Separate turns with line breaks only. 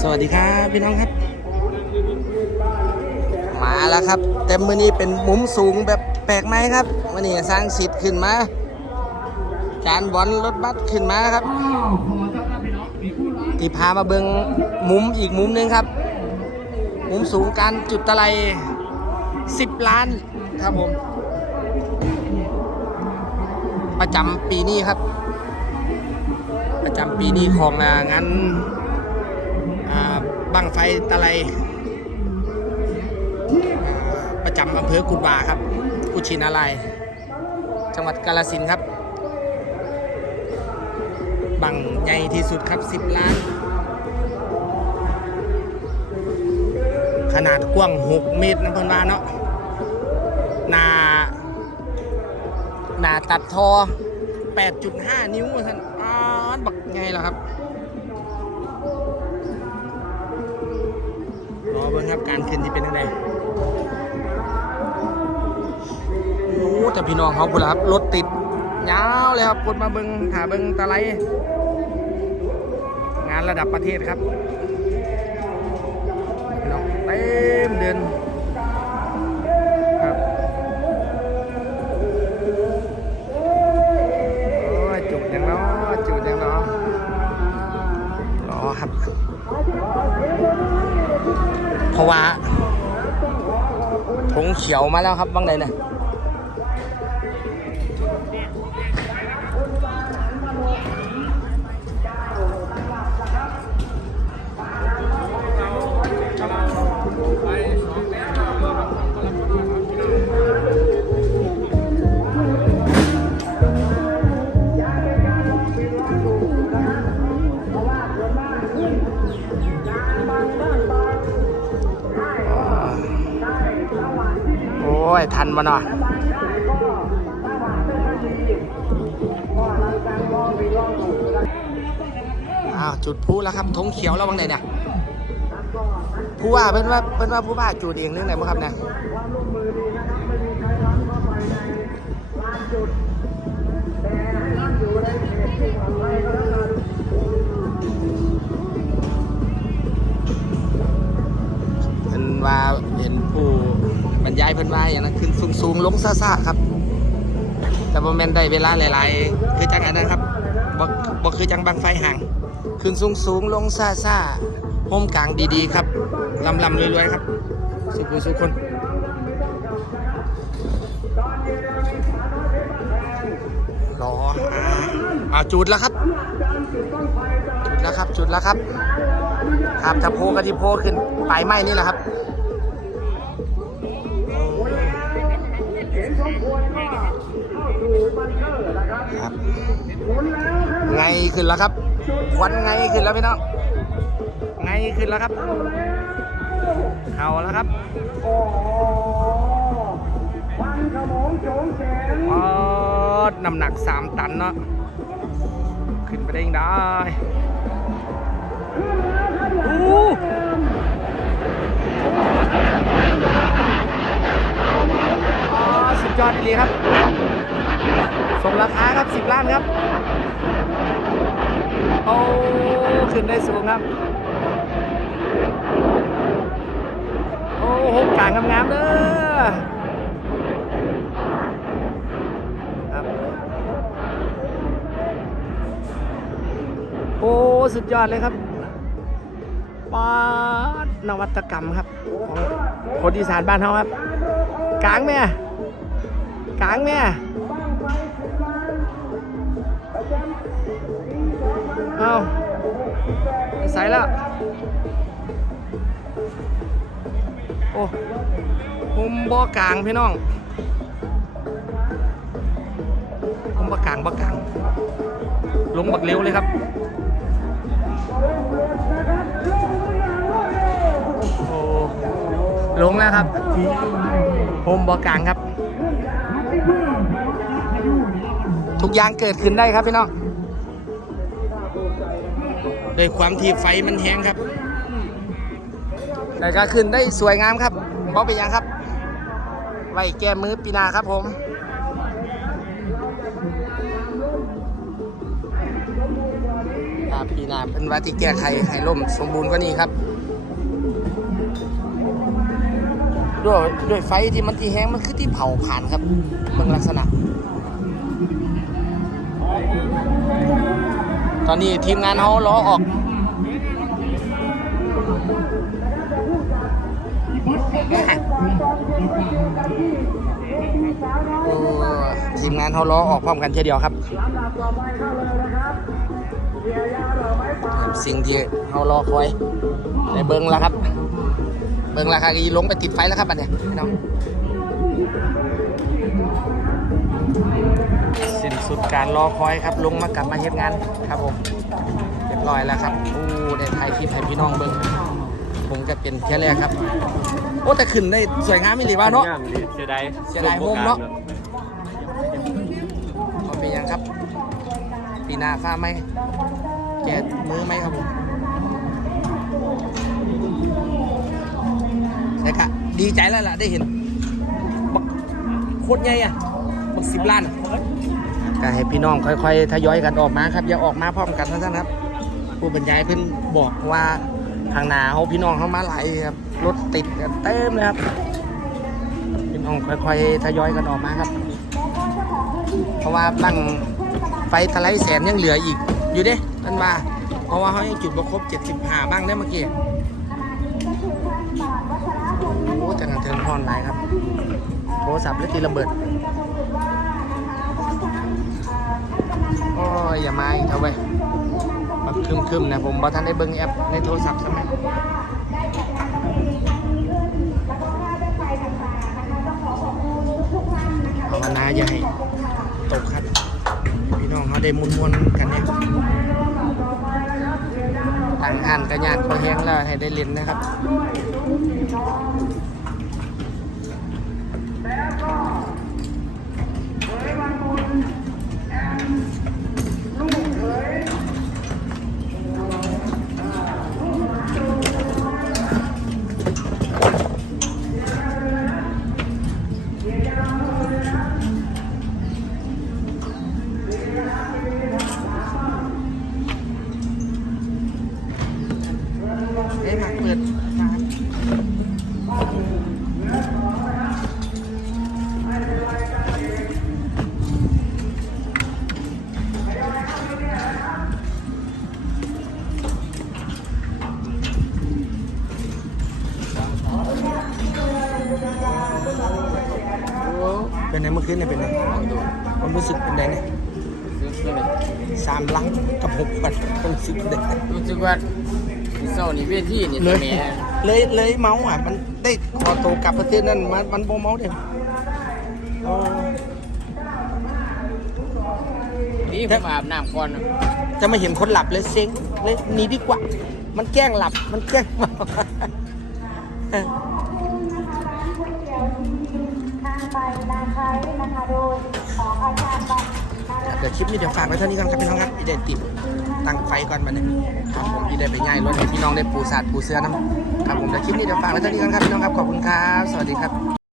สวัสดีครับพี่น้องครับ มาแล้วครับแต่มือนี้เป็นมุมสูงแบบแปลกไหมครับวันนี้สร้างสิทธิ์ขึ้นมาจานบอลรถบัสขึ้นมาครับที่พามาเบิงมุมอีกมุมหนึงครับ มุมสูงการจุดตะไล10ล้านครับผม ประจำปีนี้ครับ ประจำปีนี้ของงาน บังไฟตะไลประจำอำเภอกุดว่าครับ กุชินาราย จังหวัดกาฬสินครับ บังใหญ่ที่สุดครับ 10 ล้าน ขนาดกว้าง 6 เมตรนะเพื่อนว่านเนาะหนาหนาตัดทอ 8.5 นิ้วท่านอ้าบักไงล่ะครับ ครับการขึ้นที่เป็นยังไงโอ้แต่พี่น้องเขาพูดแล้วครับรถติดยาวเลยครับคนมาเบิงหาเบิงตะไลงานระดับประเทศครับเต็มเดิน เพราะว่าธงเขียวมาแล้วครับบ้างใดเนี่ย มาหน่อยอ้าวจุดผู้แล้วครับธงเขียวแล้วบ้างใดเนี่ยผู้ว่าเป็นว่าเป็นว่าผู้ว่าจุดเองเรื่องไหนบ้างครับเนี่ย สูงสูงๆลงซ่าครับ แต่บ่แมนได้เวลาหลาย ๆ คือจังอันนั้นครับบ่บ่คือจังบางไฟห่างขึ้นสูงสูงลงซ่าโฮมกลางดีๆ ครับลำลำรวยๆครับ สุขุสุขคนรออ่าอ่าจุดแล้วครับ จุดแล้วครับ จุดแล้วครับครับจะโพกระที่โพขึ้นปลายไม้นี่แหละครับ ครับไงขึ้นแล้วครับควันไงขึ้นแล้วพี่น้องไงขึ้นแล้วครับเข้าแล้วครับอ๋อน้ำหนัก3ตันเนาะขึ้นไปได้ยังได้ นได้สูงครับ โอ้โหกลางงามๆเด้อครับโอ้สุดยอดเลยครับปาดนวัตกรรมครับ ของคนอีสานบ้านเขาครับกลางแม่กลางแม่เอา ใส่แล้ว โอ้ผมบ่กลางพี่น้องผมบ่กลางบ่กลาง ลงบักเร็วเลยครับ โอ้ลงแล้วครับโฮมบอกลางครับ ทุกอย่างเกิดขึ้นได้ครับพี่น้อง โดยความที่ไฟมันแห้งครับแต่ก็ขึ้นได้สวยงามครับเพราะเป็นยังครับไว้แก้มือปีนาครับผมครับปีนาเป็นว่าที่แก้ไขให้ล่มสมบูรณ์กว่านี้ครับ ด้วยด้วยไฟที่มันที่แห้งมันคือที่เผาผ่านครับเบิ่งลักษณะ ตอนนี้ทีมงานเขาล้อออกโอ้ทีมงานเขาล้อออกพร้อมกันเช่เดียวครับ สิ่งที่เขารอคอยในเบิ้งแล้วครับ เบิ้งราคากีลงไปติดไฟแล้วครับอันเนี้ยพี่น้อง การรอคอยครับลงมากลับมาเฮ็ดงานครับผมเรียบร้อยแล้วครับโอ้ได้ถ่ายคลิปให้พี่น้องเบิ้งผมก็เป็นแค่แรกครับ โอ้แต่ขึ้นได้สวยงามไม่หรือว่าเนาะ
เสียดาย
เสียดายมุมเนาะเอาเป็นยังครับ ปีหน้าฟ้าไหมแกะมือไหมครับผมใช่ค่ะดีใจแล้วล่ะได้เห็นบักโคตรใหญ่อะบักสิบล้านอะ ก็ให้พี่น้องค่อยๆทยอยกันออกมาครับอย่าออกมาพร้อมกันทั้งนั้นครับ ผู้บรรยายเพิ่นบอกว่าทางหนาเขาพี่น้องเขามาไหลครับรถติดกันเต็มเลยครับพี่น้องค่อยๆทยอยกันออกมาครับ เพราะว่าตั้งไฟทะไลแสนยังเหลืออีก อยู่เด้ท่านว่าเพราะว่าเขายังจุดบ่ครบ75บ้างได้เมื่อกี้โอ้แต่กันเทิงพรหลายครับโทรศัพท์แล้วตีระเบิด โอ้ยอย่ามาอีกเท่าไว้มาคึมๆนะผมบอท่านได้เบิ่งแอปในโทรศัพท์ใช่ไหมภาวนาอย่าให้ตกครับพี่น้องเขาได้มุนมวนๆกันเนี่ยต่างอ่านกระยานพอแห้งแล้วให้ได้เล่นนะครับ Thank you. เป็นไงเมื่อคืนเนี่ยเป็นไงความรู้สึกเป็นไงเนี่ยสามลังกับหกวันความรู้สึกเป็นไง
รู้สึกว่าเศร้านี่เวทีนี่
เล
ตัวยแม่
เลยเลยเมาอะมันได้ขอตัวกลับประเทศนั่นมันมันโบเมาเดียวอ๋อ
นี่ผมอาบน้ำก่อน
จะมาเห็นคนหลับเลยเซ็งเลยหนีดีกว่า มันแกล้งหลับมันแกล้งเมา เดี๋ยวคลิปนี้เดี๋ยวฝากไว้เท่านี้ก่อนครับพี่น้องครับอีเดนติดตั้งไฟก่อนมาเนี่ยครับผมอีเดนไปง่ายรถให้พี่น้องได้ปูสาดปูเสื้อน้ำครับผมเดี๋ยวคลิปนี้เดี๋ยวฝากไว้เท่านี้ก่อนครับพี่น้องครับขอบคุณครับ สวัสดีครับ